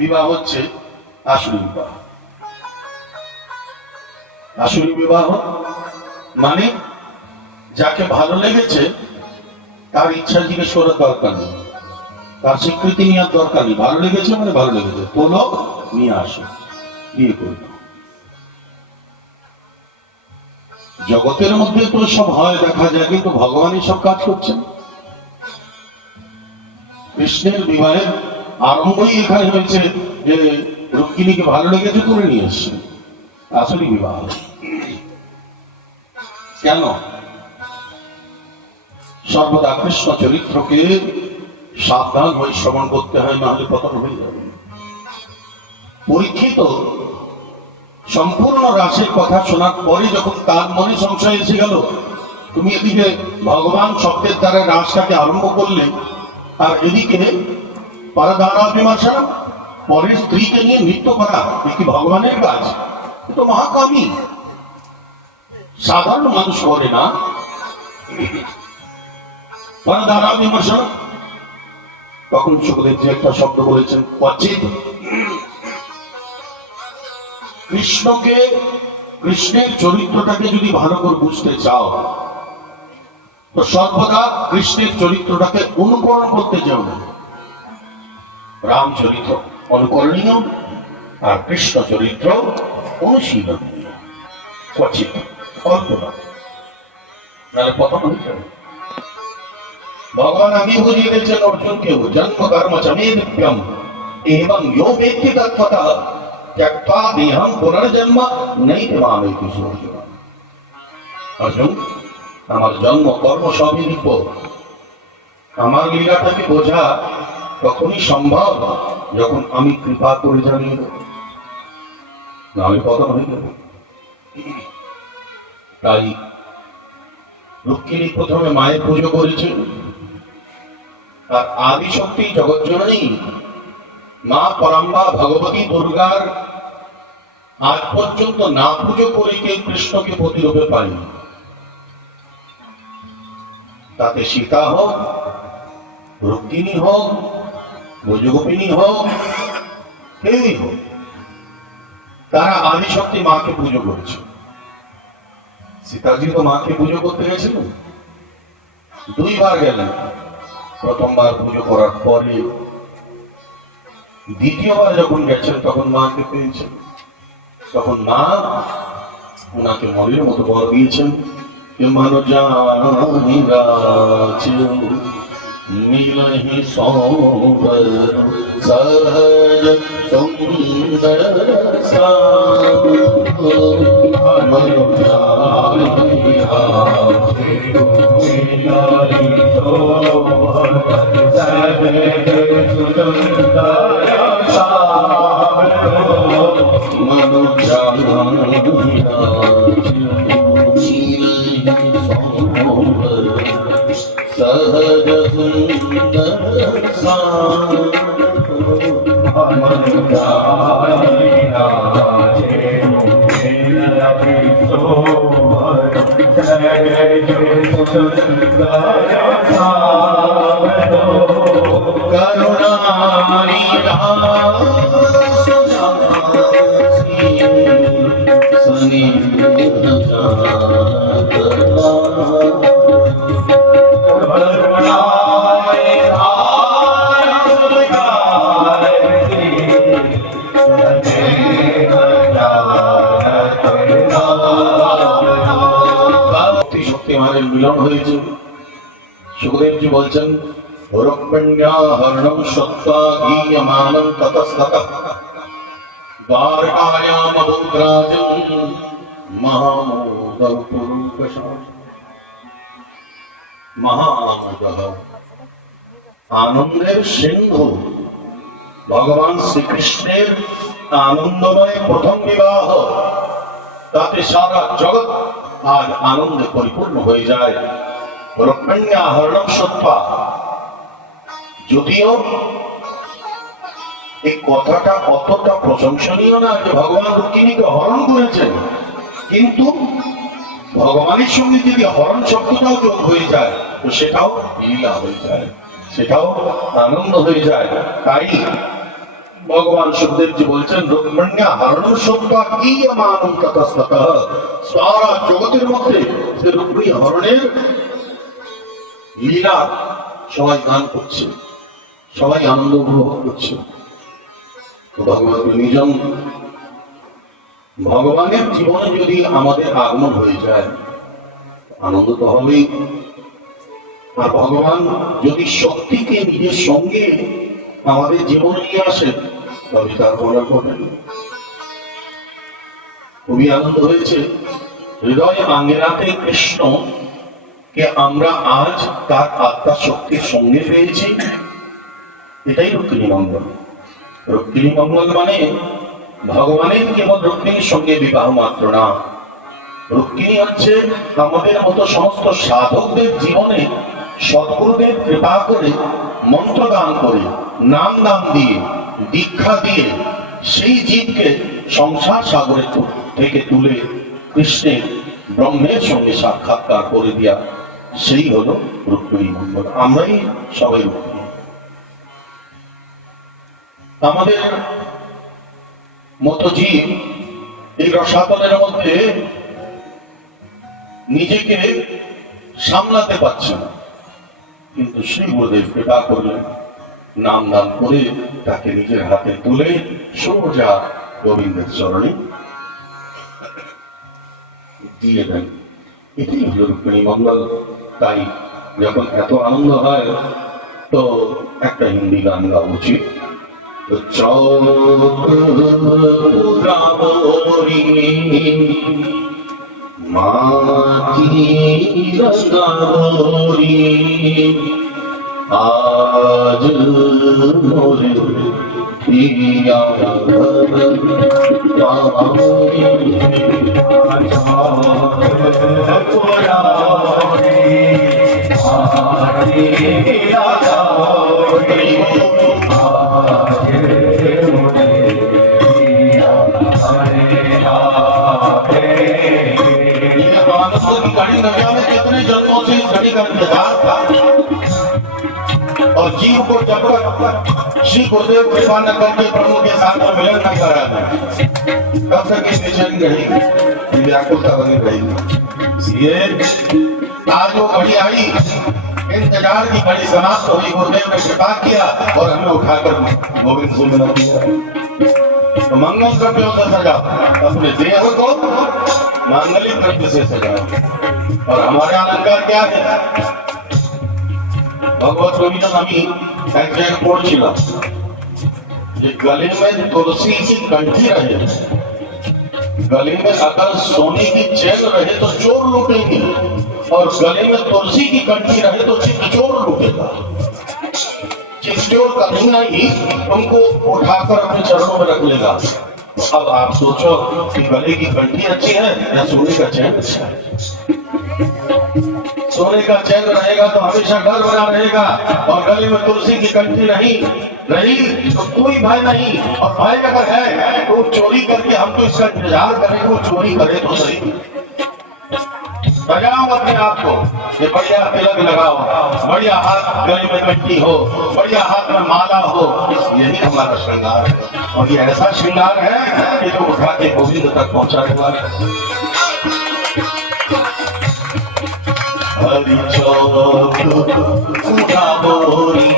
বিবাহ হচ্ছে আসলি বিবাহ। আসলি বিবাহ মানে যাকে ভালো লেগেছে তার ইচ্ছা জিজ্ঞেস করার দরকার নেই, তার স্বীকৃতি নেওয়ার দরকার নেই। ভালো লেগেছে মানে ভালো লেগেছে, তোলো নিয়ে আসো, বিয়ে করবে। জগতের মধ্যে তো সব হয় দেখা যায়, কিন্তু ভগবানই সব কাজ করছেন। কৃষ্ণের বিবাহের আরম্ভই এখানে হয়েছে যে রুক্মিণীকে ভালো লেগেছে তুলে নিয়ে এসছে, আসলে বিবাহ। কেন? সর্বদা কৃষ্ণ চরিত্রকে সাবধান হয়ে শ্রবণ করতে হয়, না হলে পতন হয়ে যাবে। পরীক্ষিত সম্পূর্ণ রাসের কথা শোনার পরে যখন তার মনে সংশয় এসে গেল, তুমি এদিকে ভগবান শব্দের দ্বারা রাসটাকে আরম্ভ করলে, আর এদিকে পরদারা বিমর্শন, পরের স্ত্রীকে নিয়ে নৃত্য করা, কি ভগবানের কাজ? এ তো মহাকামী, সাধারণ মানুষ করে না। পরদারা বিমর্শন। তখন সুখদেব যে একটা শব্দ বলেছেন, ক্বচিৎ। কৃষ্ণকে, কৃষ্ণের চরিত্রটাকে যদি ভালো করে বুঝতে চাও তো সর্বদা কৃষ্ণের চরিত্রটাকে অনুকরণ করতে চাও না। রাম চরিত্র অনুকরণীয় আর কৃষ্ণ চরিত্র অনুশীলনীয়। ক্বচিৎ, অল্প না, নাহলে পতন হয়ে যাবে। ভগবান আগে বুঝিয়ে দিয়েছেন অর্জুনকেও, জন্ম কর্ম চমে নিত্যম এবং ইয়ো বেত্তি তত্ত্বতঃ ত্যক্ত্বা দেহং পুনর্জন্ম নৈতি মামেতি সূর্যঃ। অর্জুন, আমার জন্ম কর্ম সবই নিত্য। আমার লীলাটাকে বোঝা তখনই সম্ভব যখন আমি কৃপা করে জানিয়ে দেব, নাহলে পতন হয়ে যাবে। তাই রুক্মিণী প্রথমে মায়ের পুজো করেছে, আর আদিশক্তি জগৎজননী মা পরম্বা ভগবতী দুর্গার আজ পর্যন্ত না পুজো করে কেউ কৃষ্ণকে প্রতিরূপে পায়নি। তাতে সীতা হোক, রুক্মিণী হোক, ব্রজগোপিনী হোক, কেউই হোক, তারা আদিশক্তি মাকে পুজো করেছে। সীতাজি তো মাকে পুজো করতে গেছিলেন, দুইবার গেলেন। প্রথমবার পুজো করার পরে দ্বিতীয়বার যখন গেছেন তখন মাকে পেয়েছেন। তখন মা ওনাকে মনের মতো বর দিয়েছেন, মানো জানি রাজ্য মিলহি সৌবর সহজ সুন্দর মানো জানি রাজ্য মিলহি সৌবর সহজ সুন্দর মানো জানি সহজ শক্তিমানের মিলন হয়েছে। সুখদেবজি বলছেন, রুক্মিণ্যাহরণং শ্রুত্বা গীয়মানং ততস্ততঃ দ্বারকায়াম অবুদ্রাজং মহামোদৌ পুরুষাং। মহামোদঃ, আনন্দের সিন্ধু ভগবান শ্রীকৃষ্ণের আনন্দময় প্রথম বিবাহ, তাতে সারা জগৎ আজ আনন্দে পরিপূর্ণ হয়ে যায়। রুক্মিণ্যাহরণং শ্রুত্বা, যদিও এই কথাটা অতটা প্রশংসনীয় না যে ভগবান রুক্মিণীকে হরণ করেছেন, কিন্তু ভগবানের সঙ্গে যদি হরণ শব্দটাও যোগ হয়ে যায় তো সেটাও লীলা হয়ে যায়, সেটাও আনন্দ হয়ে যায়। তাই भगवान सुखदेव जी বলছেন রুক্মিণ্যা হরণম সত্ত্বা গীয়মানম ততস্ততঃ সারা জগতের মধ্যে যে রুক্মিণী হরণের লীলা সবাই গান করছে, সবাই আনন্দ উপভোগ করছে। ভগবত নিজন ভগবানের জীবনে যদি আমাদের আগমন হয়ে যায় আনন্দ তো হবেই। আর ভগবান যদি শক্তিকে নিজের সঙ্গে আমাদের জীবনে নিয়ে আসে তবে তার বলার কথা নেই। খুবই আনন্দ হয়েছে হৃদয়ে আঙ্গিনাতে কৃষ্ণ কে আমরা আজ তার আত্মা শক্তির সঙ্গে পেয়েছি। এটাই রুক্মিণী মঙ্গল। রুক্মিণী মঙ্গল মানে ভগবানের কেবল রুক্মিণীর সঙ্গে বিবাহ মাত্র না, রুক্মিণী হচ্ছে আমাদের মতো সমস্ত সাধকদের জীবনে সদ্গুরুদেব কৃপা করে মন্ত্র দান করে নাম দান দিয়ে দীক্ষা দিয়ে সেই জীবকে সংসার সাগরে থেকে তুলে কৃষ্ণের ব্রহ্মের সঙ্গে সাক্ষাৎকার করে দিয়া সেই হলো রুক্মিণী মঙ্গল। আমরাই সবাই রুক্মিণী। আমাদের মতো জীব এই রসাতলের মধ্যে নিজেকে সামলাতে পারছে না, কিন্তু শ্রী গুরুদেব কৃপা করলেন নাম দান করে তাকে নিজের হাতে তুলে সোজা গোবিন্দের চরণে দিয়ে দেন। এটাই হল রুক্মিণী মঙ্গল। তাই যখন এত আনন্দ হয় তো একটা হিন্দি গান গাওয়া উচিত। आज मोरे पिया कितने जन्मों से इस घड़ी का इंतजार था और जीव को जब तक श्री गुरुदेव कृपा न करके प्रभु के साथ में मिलन न करा तब तक ये बेचैन रहेगी, व्याकुलता बनी रहेगी। ये आज वो घड़ी आई, इंतजार की घड़ी समाप्त हुई, गुरुदेव ने कृपा किया और हमें उठाकर गोविंद से मिला दिया। तो मंगल द्रव्यों से सजा अपने देह को मांगलिक द्रव्य से सजाओ। और हमारे अलंकार क्या है? भगवत गोविंद আমি এক জায়গায় পড়ছিলাম যে गले में तुलसी की कंठी रहे, गले में अगर सोने की चैन रहे तो चोर लूटेंगे और गले में तुलसी की कंठी रहे तो चित्तचोर लूटेगा। चित्तचोर कभी नहीं तुमको उठाकर अपने चरणों में रख लेगा। अब आप सोचो कि गले की कंठी अच्छी है या सोने का चैन अच्छा है? सोने का चैन रहेगा तो हमेशा घर बना रहेगा और गले में तुलसी की कंठी नहीं रही तो कोई भय नहीं, और भय अगर है तो चोरी करके हम तो इसका इंतजार करेंगे, वो चोरी करे तो सही। बजाओ अपने आप को, ये बढ़िया तिलक लगाओ, बढ़िया हाथ गले में कंठी हो, बढ़िया हाथ में माला हो, यही हमारा श्रृंगार है। और ये ऐसा श्रृंगार है कि जो उठा के गोविंद तक पहुंचाने वाला है। हरि चौक पूरा बोरी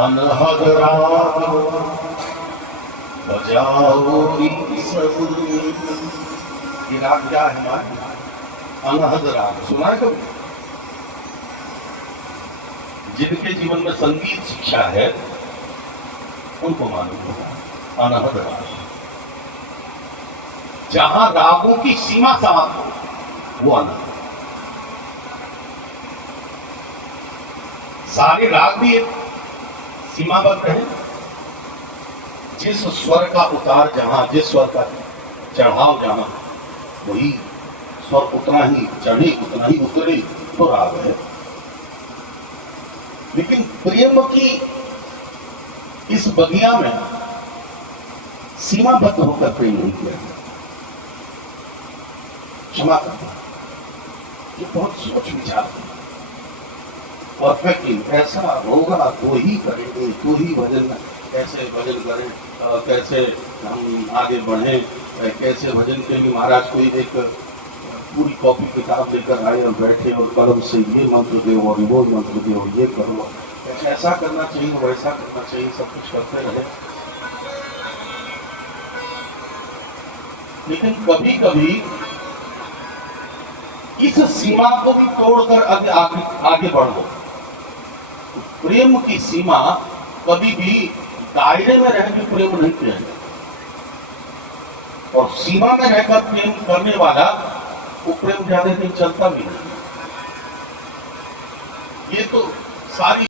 अनहद राग बजाओ सब। ये राग क्या है हमारे? अनहद राग सुना है कभी? जिनके जीवन में संगीत शिक्षा है उनको मालूम होगा अनहद राग। जहां रागों की सीमा समाप्त हो वो अनहद। सारे राग भी एक सीमाबद्ध है। जिस स्वर का उतार जहां, जिस स्वर का चढ़ाव जहां, वही स्वर उतना ही चढ़े उतना ही उतरे तो राग है। लेकिन प्रेम की इस बगिया में सीमाबद्ध होकर प्रेम नहीं किया गया। क्षमा करना, ये बहुत सोच विचार परफेक्टली ऐसा होगा तो ही करेंगे, तो ही भजन, कैसे भजन करें, कैसे हम आगे बढ़े, कैसे भजन के लिए महाराज कोई एक पूरी कॉपी किताब लेकर आए और बैठे और कलम से ये मंत्र दे और वो मंत्र दे और ये करो, ऐसा करना चाहिए वैसा करना चाहिए, सब कुछ करते रहे। लेकिन कभी कभी इस सीमा को भी तोड़कर आगे बढ़ो। प्रेम की सीमा कभी भी दायरे में रहकर प्रेम नहीं किया जाता, और सीमा में रहकर प्रेम करने वाला वो प्रेम ज्यादा दिन चलता भी नहीं। ये तो सारी